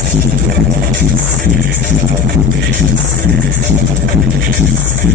Thank you.